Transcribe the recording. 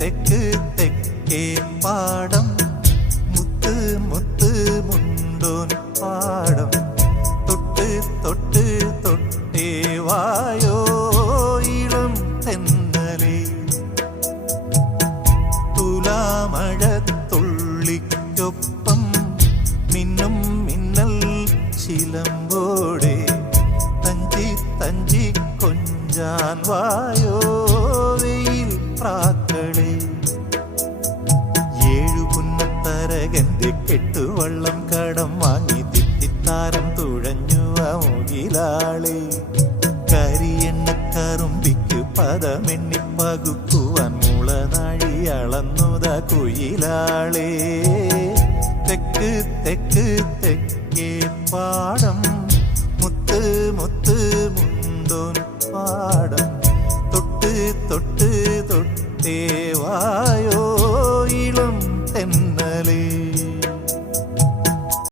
തെക്ക് തെക്കേ പാടം. മുത്ത് മുത്ത് മുണ്ടോൻ പാടം. തൊട്ട് തൊട്ട് തൊട്ടേ വായോ ഇളം തെന്നലെ. തുലാമഴത്തുള്ളിക്കൊപ്പം മിന്നും മിന്നൽ ശിലമ്പോടെ തഞ്ചി തഞ്ചി കൊഞ്ചാൻ വായോ പുന്നത്തരകന്റെ കെട്ടുവള്ളം കടം വാങ്ങി തിത്തിത്താരം തുഴഞ്ഞു അമുകിലാളി കരിയെണ്ണ കറുമ്പിക്ക് പദമെണ്ണി പകുക്കുവാൻ മുളനാഴി അളന്നുത കുയിലാളി. തെക്ക് തെക്ക് തെക്കേ പാടം.